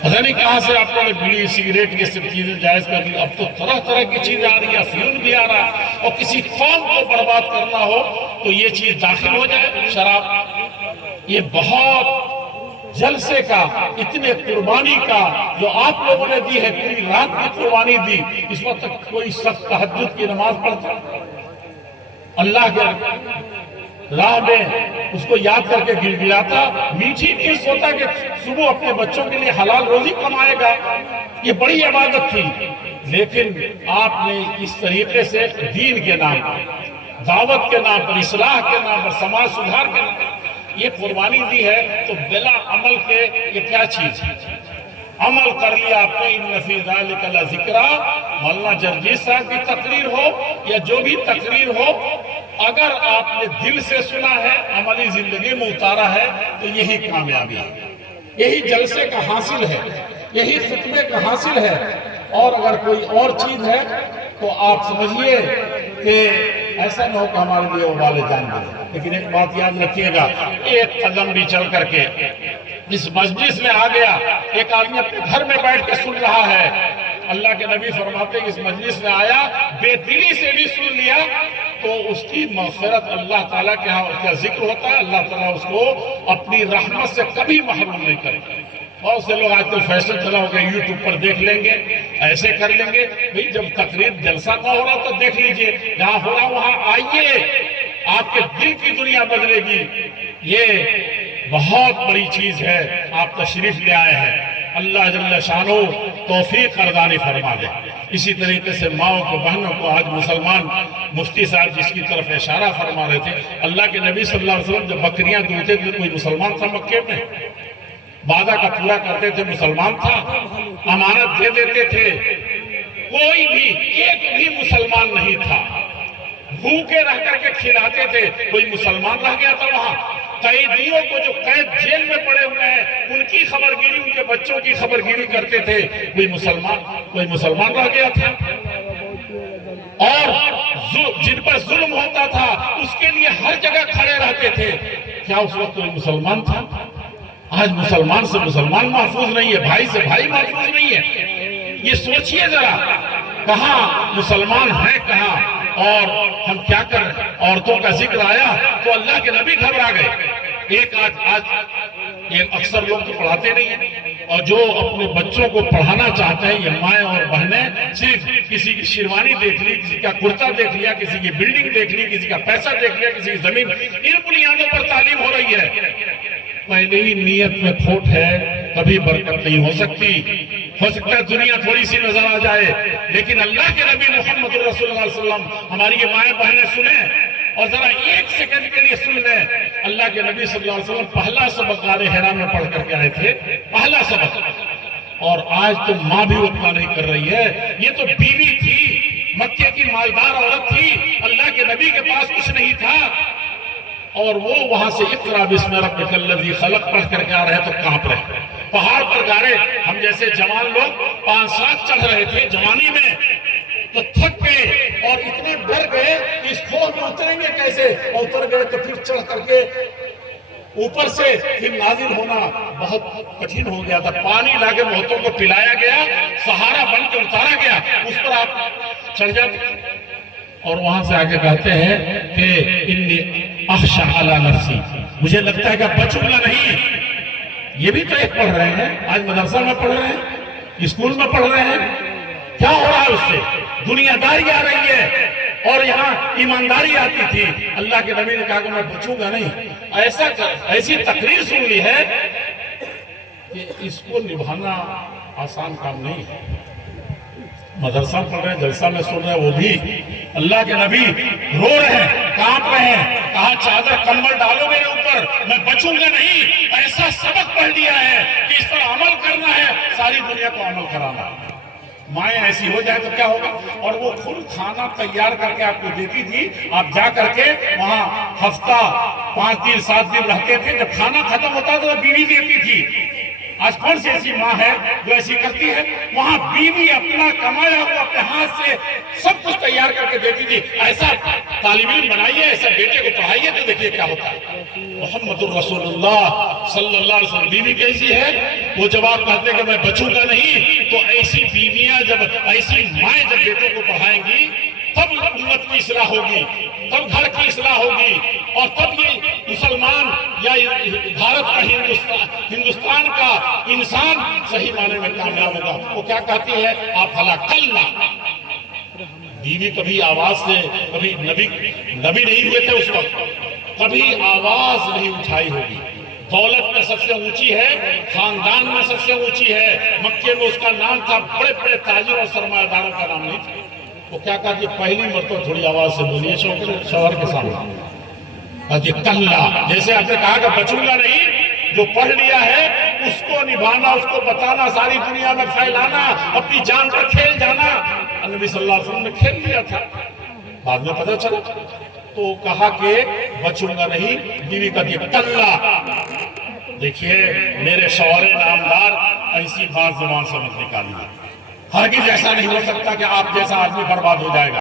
پتہ نہیں کہاں سے آپ نے بیڑی سگریٹ یہ سب چیزیں جائز کر دی. اب تو طرح طرح کی چیزیں آ رہی ہے, افیون بھی آ رہا ہے. اور کسی قوم کو برباد کرنا ہو تو یہ چیز داخل ہو جائے, شراب. یہ بہت جلسے کا, اتنے قربانی کا جو آپ لوگوں نے دی ہے, پوری رات کی قربانی دی. اس وقت تک کوئی شخص تہجد کی نماز پڑھتا, اللہ کے راہ میں اس کو یاد کر کے گڑگڑاتا, میٹھی نیند سوتا کہ صبح اپنے بچوں کے لیے حلال روزی کمائے گا. یہ بڑی عبادت تھی. لیکن آپ نے اس طریقے سے دین کے نام پر, دعوت کے نام پر, اصلاح کے نام پر, سماج سدھار کے نام پر یہ قربانی دی ہے. تو بلا عمل کے یہ کیا چیز ہے؟ عمل کر لیا آپ نے. ان فی ذالک لذکریٰ, مولانا جرجیت صاحب کی تقریر ہو یا جو بھی تقریر ہو, اگر آپ نے دل سے سنا ہے, عملی زندگی میں اتارا ہے, تو یہی کامیابی ہے, یہی جلسے کا حاصل ہے, یہی خطبے کا حاصل ہے. اور اگر کوئی اور چیز ہے تو آپ سمجھیے کہ ایسا نہ ہو کہ ہمارے لیے وہ والے جان دیں. لیکن ایک بات یاد رکھیے گا, ایک قدم بھی چل کر کے اس مجلس میں آ گیا, ایک آدمی اپنے گھر میں بیٹھ کے سن رہا ہے, اللہ کے نبی فرماتے ہیں اس مجلس میں آیا, بے دلی سے بھی سن لیا, تو اس کی مغفرت اللہ تعالیٰ کے ہاں اس کا ذکر ہوتا ہے, اللہ تعالیٰ اس کو اپنی رحمت سے کبھی محروم نہیں کرے گا. بہت سے لوگ آج کل فیشن چلا ہو گیا, یوٹیوب پر دیکھ لیں گے, ایسے کر لیں گے. بھئی جب تقریر جلسہ کا ہو رہا تو دیکھ لیجئے, جہاں ہو رہا وہاں آئیے, آپ کے دل کی دنیا بدلے گی. یہ بہت بڑی چیز ہے, آپ تشریف لے آئے ہیں, اللہ جل شانہ توفیق عرضانی فرما دے. اسی طریقے سے ماؤں کو, بہنوں کو, آج مسلمان مفتی صاحب جس کی طرف اشارہ فرما رہے تھے, اللہ کے نبی صلی اللہ علیہ وسلم جب بکریاں دودھتے تھے, کوئی مسلمان تھا مکے میں؟ وعدہ کا پورا کرتے تھے, مسلمان تھا, امانت دے دیتے تھے, کوئی بھی ایک بھی مسلمان نہیں تھا. بھوکے رہ کر کے کھلاتے تھے, کوئی مسلمان رہ گیا تھا وہاں؟ قیدیوں کو جو قید جیل میں پڑے ہوئے ہیں ان کی خبرگیری, ان کے بچوں کی خبرگیری کرتے تھے, کوئی مسلمان رہ گیا تھا؟ اور جن پر ظلم ہوتا تھا اس کے لیے ہر جگہ کھڑے رہتے تھے, کیا اس وقت کوئی مسلمان تھا؟ آج مسلمان سے مسلمان محفوظ نہیں ہے, بھائی سے بھائی محفوظ نہیں ہے. یہ سوچئے ذرا, کہاں مسلمان ہیں کہاں, اور ہم کیا کر رہے ہیں؟ عورتوں کا ذکر آیا تو اللہ کے نبی گھبرا گئے. ایک اکثر لوگ تو پڑھاتے نہیں ہیں, اور جو اپنے بچوں کو پڑھانا چاہتے ہیں, یہ مائیں اور بہنیں, صرف کسی کی شیروانی دیکھ لی, کسی کا کرتا دیکھ لیا, کسی کی بلڈنگ دیکھ لی, کسی کا پیسہ دیکھ لیا, کسی کی زمین, ان بنیادوں پر تعلیم ہو رہی ہے. پہلے ہی نیت میں کھوٹ ہے, کبھی برکت نہیں ہو سکتی. ہو سکتا ہے دنیا تھوڑی سی نظر آ جائے, لیکن اللہ کے نبی محمد رسول اللہ علیہ وسلم, ہماری یہ مائیں بہنیں سنیں اور ذرا ایک سیکنڈ کے لیے سن لیں. اللہ کے نبی صلی اللہ علیہ وسلم پہلا سبق غار حرا میں پڑھ کر کے آئے تھے, پہلا سبق. اور آج تو ماں بھی اتنا نہیں کر رہی ہے. یہ تو بیوی تھی, مکے کی مالدار عورت تھی, اللہ کے نبی کے پاس کچھ نہیں تھا, اور وہ وہاں سے اقرا بسم ربک الذی خلق پڑھ کر کے آ رہے تو کانپ رہے. پہاڑ پر گارے, ہم جیسے جوان لوگ 5-7 چڑھ رہے تھے جوانی میں, تو تھک گئے اور اتنے ڈر گئے کہ اس کھوہ میں اتریں گے کیسے, اور اتر گئے تو پھر چڑھ کر کے اوپر سے پھر نازل ہونا بہت کٹھن ہو گیا تھا. پانی لا کے بہتوں کو پلایا گیا, سہارا بن کے اتارا گیا, اس پر آپ چڑھ جاتے. اور وہاں سے آگے کہتے ہیں کہ انی اخشى علی نفسی, مجھے لگتا ہے کہ بچوں گا نہیں. یہ بھی تو ایک پڑھ رہے ہیں, آج مدرسہ میں پڑھ رہے ہیں, اسکول میں پڑھ رہے ہیں, کیا ہو رہا ہے اس سے؟ دنیا داری آ رہی ہے, اور یہاں ایمانداری آتی تھی. اللہ کے نبی نے کہا کہ میں بچوں گا نہیں. ایسی تقریر سن لی ہے کہ اس کو نبھانا آسان کام نہیں ہے. مدرسہ پڑھ رہے ہیں, جلسہ میں سن رہے ہیں, وہ بھی اللہ کے نبی رو رہے ہیں, کانپ رہے ہیں, کہا چادر کمبل ڈالو میرے اوپر, میں بچوں گا نہیں. ایسا سبق پڑھ لیا ہے کہ اس پر عمل کرنا ہے, ساری دنیا کو عمل کرانا ہے. مائیں ایسی ہو جائے تو کیا ہوگا؟ اور وہ خود کھانا تیار کر کے آپ کو دیتی تھی, آپ جا کر کے وہاں ہفتہ 5 دن 7 دن رہتے تھے, جب کھانا ختم ہوتا تو بیوی دیتی تھی. آج کون سی ایسی ماں ہے جو ایسی کرتی ہے؟ وہاں بیوی اپنا کمایا ہوا اپنے ہاتھ سے سب کچھ تیار کر کے دیتی تھی. ایسا طالب علم بنائیے, ایسا بیٹے کو پڑھائیے تو دیکھیے کیا ہوتا ہے. محمد الرسول اللہ صلی اللہ علیہ وسلم بیوی کیسی ہے؟ وہ جب آپ کہتے کہ میں بچوں گا نہیں، تو ایسی بیویاں ایسی مائیں جب بیٹوں کو پڑھائیں گی تب امت کی اصلاح ہوگی، تب گھر کی اصلاح ہوگی، اور تب یہ مسلمان یا بھارت کا ہندوستان کا انسان صحیح معنی میں کامیاب ہوگا۔ وہ کیا کہتی ہے؟ آپ فلا کلّا، بیوی کبھی آواز سے، کبھی نبی نہیں ہوئے تھے اس وقت، کبھی آواز نہیں اٹھائی ہوگی۔ دولت میں سب سے اونچی ہے، خاندان میں سب سے اونچی ہے، مکے میں اس کا نام تھا، بڑے بڑے تاجر اور سرمایہ داروں کا نام نہیں تھا۔ وہ کیا کہا کہ پہلی مرتبہ تھوڑی آواز سے بولیے شوہر کے سامنے، کلّا، جیسے آپ نے کہا کہ بچوں گا نہیں، جو پڑھ لیا ہے اس کو نبھانا، اس کو بتانا، ساری دنیا میں پھیلانا، اپنی جان پر کھیل جانا۔ نبی صلی اللہ علیہ وسلم نے کھیل لیا تھا، بعد میں پتہ چلا تو کہا کہ بچوں گا نہیں، بیوی کا یہ کلّا۔ دیکھیے میرے شوہر نامدار، ایسی بات زبان سے مت نکالیے، ہرگز ایسا نہیں ہو سکتا کہ آپ جیسا آدمی برباد ہو جائے گا۔